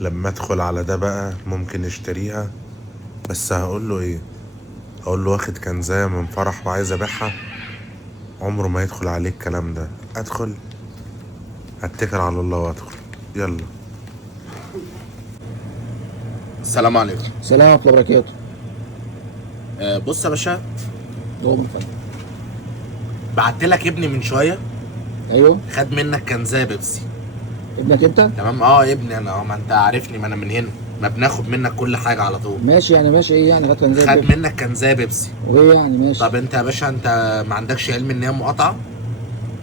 لما ادخل على ده بقى ممكن اشتريها، بس هقول له ايه؟ هقول له واخد كنزايه من فرح وعايز ابيعها؟ عمره ما يدخل عليه الكلام ده. ادخل، اتكل على الله وادخل. يلا. السلام عليكم. السلام ورحمة الله وبركاته. بص يا باشا، هو من فضلك. بعت لك ابني من شويه، ايوه، خد منك كنزايه بيبسي. ابنك انت؟ تمام، ابني انا، ما انت عارفني، ما انا من هنا، ما بناخد منك كل حاجه على طول. ماشي يعني، ماشي ايه يعني؟ كان زي خد البيبي. منك كنزايه بيبسي. وايه يعني؟ ماشي. طب انت يا باشا، انت ما عندكش علم ان هي مقاطعه؟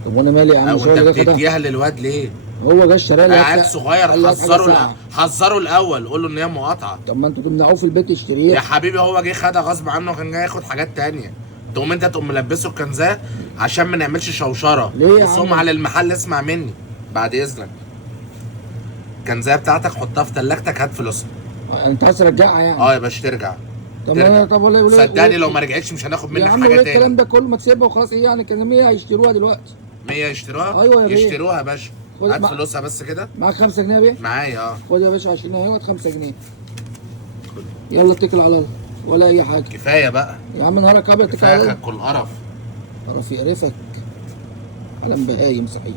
طب وانا مالي يا عم؟ مش او هو انت اللي جه خدها؟ بتديها للواد ليه؟ هو جه اشتريها لي قاعد صغير، قال لي هات حاجه ساعه. حذره الاول، قول له ان هي مقاطعه. طب ما انتوا تمنعوه في البيت يا يشتريها. حبيبي، هو جه خدها غصب عنه، كان جاي ياخد حاجات تانية. تقوم انت ملبسه الكنزاه عشان ما نعملش شوشره ليه يا وصوم عم؟ على المحل. اسمع مني بعد اذنك، الكنزاه بتاعتك حطها في تلاجتك، هات فلوسها. انت عايز ترجعها يعني؟ يا باشا ترجع. طب ترجع. طب ولا صدقني لو ما رجعتش مش هناخد يا منك عم حاجه ولا الكلام تاني. ده كله؟ ما تسيبها وخلاص. ايه يعني؟ كان 100 هيشتروها دلوقتي. 100 يشتروها؟ ايوه يا بيه. يشتروها يا باشا. خد هات فلوسها بس كده. معاك 5 جنيه يا بيه؟ معايا خد يا باشا 20 اهوت، 5 جنيه. يلا اتكل على الله ولا اي حاجه. كفايه بقى. يا عم نهارك ابيض، اتكل على كفايه الله. خدكوا القرف. قرف يقرفك. قلم بهايم صحيح.